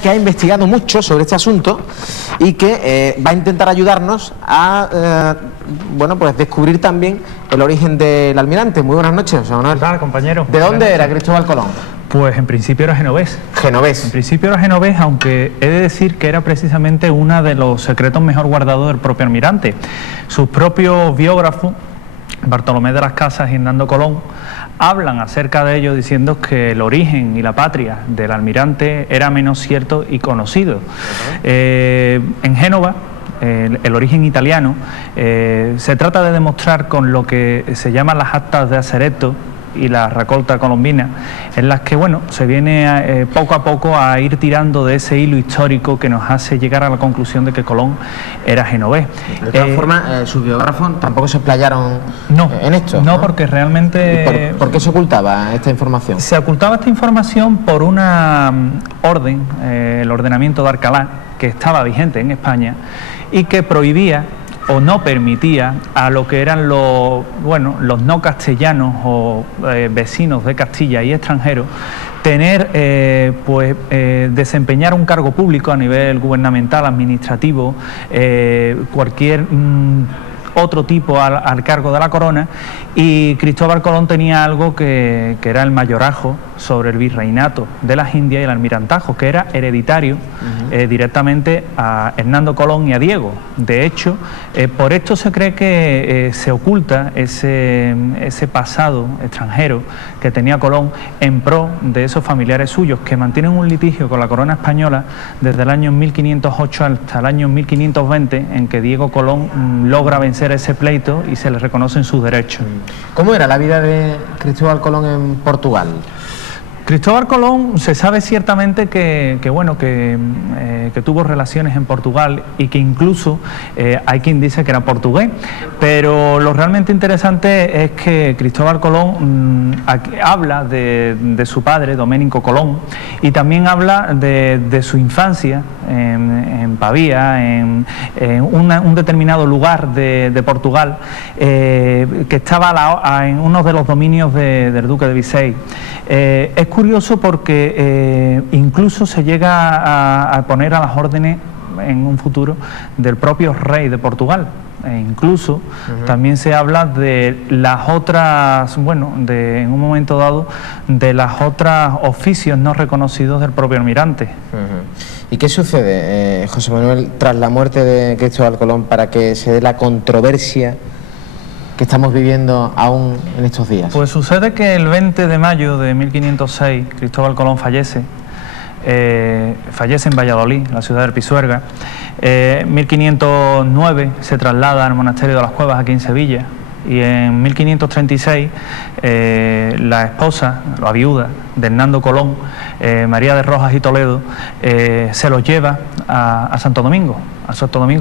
que ha investigado mucho sobre este asunto y que va a intentar ayudarnos a bueno, pues descubrir también el origen del almirante. Muy buenas noches, José Manuel. ¿Qué tal, compañero? ¿De dónde era Cristóbal Colón? Pues en principio era genovés. Genovés. En principio era genovés, aunque he de decir que era precisamente uno de los secretos mejor guardados del propio almirante. Sus propios biógrafos, Bartolomé de las Casas y Hernando Colón, hablan acerca de ello diciendo que el origen y la patria del almirante era menos cierto y conocido. En Génova, el origen italiano, se trata de demostrar con lo que se llaman las actas de Acereto y la Raccolta Colombina, en las que, bueno, se viene poco a poco a ir tirando de ese hilo histórico que nos hace llegar a la conclusión de que Colón era genovés. De todas formas, sus biógrafos tampoco se explayaron en esto. No, porque realmente... ¿Por qué se ocultaba esta información? Se ocultaba esta información por una orden, el ordenamiento de Alcalá, que estaba vigente en España y que prohibía o no permitía a lo que eran los no castellanos o vecinos de Castilla y extranjeros tener, desempeñar un cargo público a nivel gubernamental, administrativo, cualquier otro tipo al cargo de la corona, y Cristóbal Colón tenía algo que era el mayorazgo sobre el virreinato de las Indias y el almirantajo, que era hereditario directamente a Hernando Colón y a Diego. De hecho, por esto se cree que se oculta ese pasado extranjero que tenía Colón en pro de esos familiares suyos que mantienen un litigio con la corona española desde el año 1508 hasta el año 1520, en que Diego Colón logra vencer ese pleito y se le reconocen sus derechos. ¿Cómo era la vida de Cristóbal Colón en Portugal? Cristóbal Colón se sabe ciertamente que tuvo relaciones en Portugal y que incluso hay quien dice que era portugués, pero lo realmente interesante es que Cristóbal Colón habla de su padre, Domenico Colón, y también habla de su infancia en Pavía, en un determinado lugar de Portugal, que estaba en uno de los dominios del duque de Viseu. Es curioso porque incluso se llega a poner a las órdenes en un futuro del propio rey de Portugal. E incluso también se habla de las otras, en un momento dado, de las otras oficios no reconocidos del propio almirante. ¿Y qué sucede, José Manuel, tras la muerte de Cristóbal Colón para que se dé la controversia que estamos viviendo aún en estos días? Pues sucede que el 20 de mayo de 1506 Cristóbal Colón fallece en Valladolid, la ciudad del Pisuerga. En 1509 se traslada al monasterio de las Cuevas aquí en Sevilla, y en 1536 la esposa, la viuda de Hernando Colón, María de Rojas y Toledo, se los lleva a Santo Domingo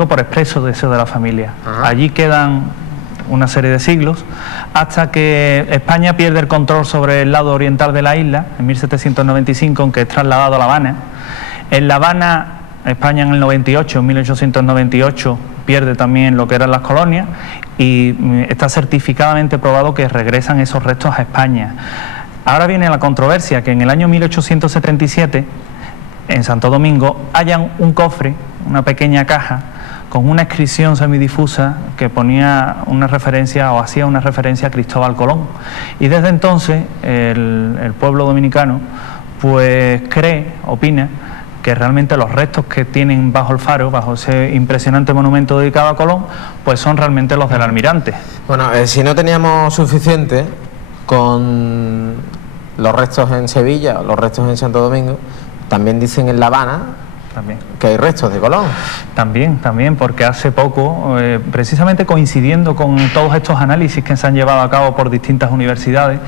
por expreso deseo de la familia. Allí quedan una serie de siglos, hasta que España pierde el control sobre el lado oriental de la isla, en 1795, en que es trasladado a La Habana. En La Habana, España en el 98, en 1898, pierde también lo que eran las colonias, y está certificadamente probado que regresan esos restos a España. Ahora viene la controversia, que en el año 1877, en Santo Domingo, hallan un cofre, una pequeña caja, con una inscripción semidifusa que ponía una referencia o hacía una referencia a Cristóbal Colón. Y desde entonces el pueblo dominicano pues opina que realmente los restos que tienen bajo el faro, bajo ese impresionante monumento dedicado a Colón, pues son realmente los del almirante. Bueno, si no teníamos suficiente con los restos en Sevilla o los restos en Santo Domingo, también dicen en La Habana que hay restos de Colón. También, porque hace poco, precisamente coincidiendo con todos estos análisis que se han llevado a cabo por distintas universidades,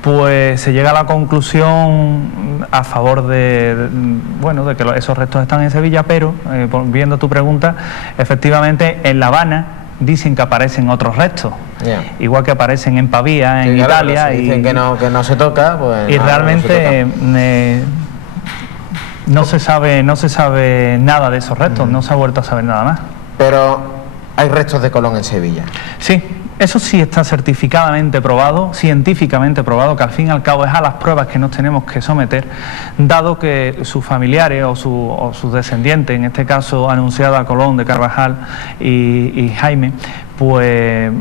pues se llega a la conclusión a favor de que esos restos están en Sevilla, pero, volviendo a tu pregunta, efectivamente en La Habana dicen que aparecen otros restos, igual que aparecen en Pavía, en Italia. Si dicen que no se toca, pues... Y realmente... No se sabe nada de esos restos, no se ha vuelto a saber nada más. Pero hay restos de Colón en Sevilla. Sí, Eso sí está certificadamente probado, científicamente probado, que al fin y al cabo es a las pruebas que nos tenemos que someter, dado que sus familiares o sus descendientes, en este caso Anunciada Colón de Carvajal y Jaime, pues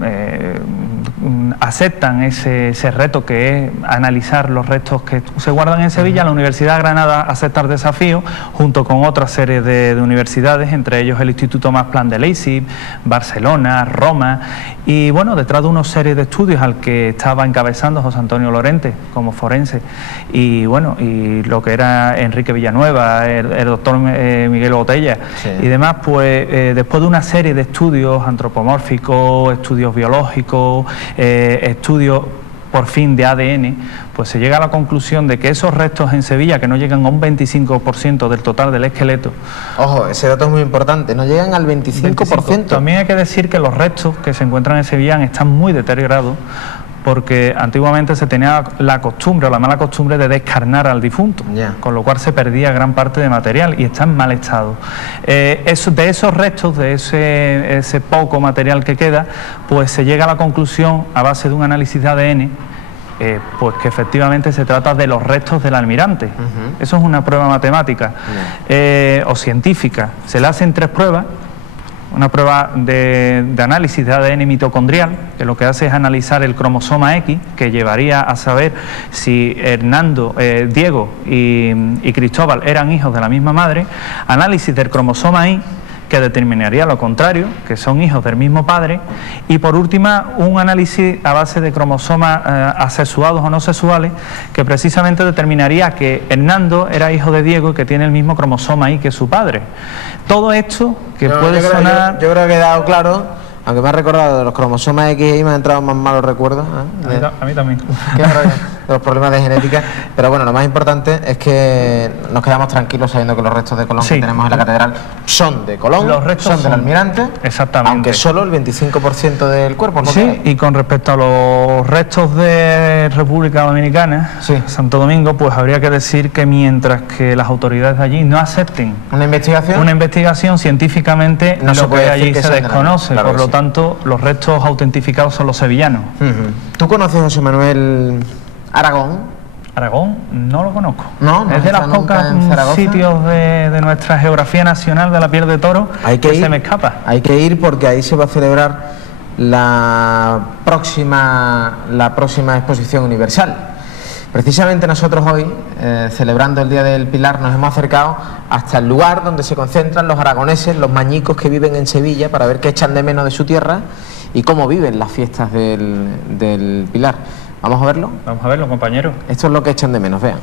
aceptan ese reto que es analizar los restos que se guardan en Sevilla. La Universidad de Granada acepta el desafío junto con otra serie de universidades, entre ellos el Instituto Masplan de Leipzig, Barcelona, Roma, y bueno, detrás de una serie de estudios al que estaba encabezando José Antonio Lorente como forense, y bueno, y lo que era Enrique Villanueva, el doctor Miguel Botella, sí, y demás, pues después de una serie de estudios antropomórficos, estudios biológicos, estudios por fin de ADN, pues se llega a la conclusión de que esos restos en Sevilla, que no llegan a un 25% del total del esqueleto. Ojo, ese dato es muy importante, no llegan al 25%. También hay que decir que los restos que se encuentran en Sevilla están muy deteriorados, porque antiguamente se tenía la costumbre o la mala costumbre de descarnar al difunto, con lo cual se perdía gran parte de material y está en mal estado. De esos restos, de ese poco material que queda, pues se llega a la conclusión, a base de un análisis de ADN, pues que efectivamente se trata de los restos del almirante. Eso es una prueba matemática o científica. Se le hacen 3 pruebas. Una prueba de análisis de ADN mitocondrial, que lo que hace es analizar el cromosoma X, que llevaría a saber si Diego y Cristóbal eran hijos de la misma madre. Análisis del cromosoma Y, que determinaría lo contrario, que son hijos del mismo padre. Y por último, un análisis a base de cromosomas asexuados o no sexuales, que precisamente determinaría que Hernando era hijo de Diego y que tiene el mismo cromosoma Y que su padre. Todo esto que puede sonar... Yo creo que he dado claro, aunque me ha recordado de los cromosomas X y me han entrado más malos recuerdos. A mí también. De los problemas de genética. Pero bueno, lo más importante es que nos quedamos tranquilos sabiendo que los restos de Colón que tenemos en la catedral son de Colón, los restos son del almirante, exactamente, aunque solo el 25% del cuerpo. Sí, y con respecto a los restos de República Dominicana, Santo Domingo, pues habría que decir que mientras que las autoridades de allí no acepten una investigación científicamente, no lo que allí se desconoce, claro, por lo tanto los restos autentificados son los sevillanos. ¿Tú conoces a José Manuel Aragón? Aragón no lo conozco. No es de los pocos sitios de nuestra geografía nacional de la piel de toro que se me escapa. Hay que ir porque ahí se va a celebrar la próxima exposición universal. Precisamente nosotros hoy, celebrando el Día del Pilar, nos hemos acercado hasta el lugar donde se concentran los aragoneses, los mañicos que viven en Sevilla, para ver qué echan de menos de su tierra y cómo viven las fiestas del Pilar. ¿Vamos a verlo? Vamos a verlo, compañero. Esto es lo que echan de menos, vean.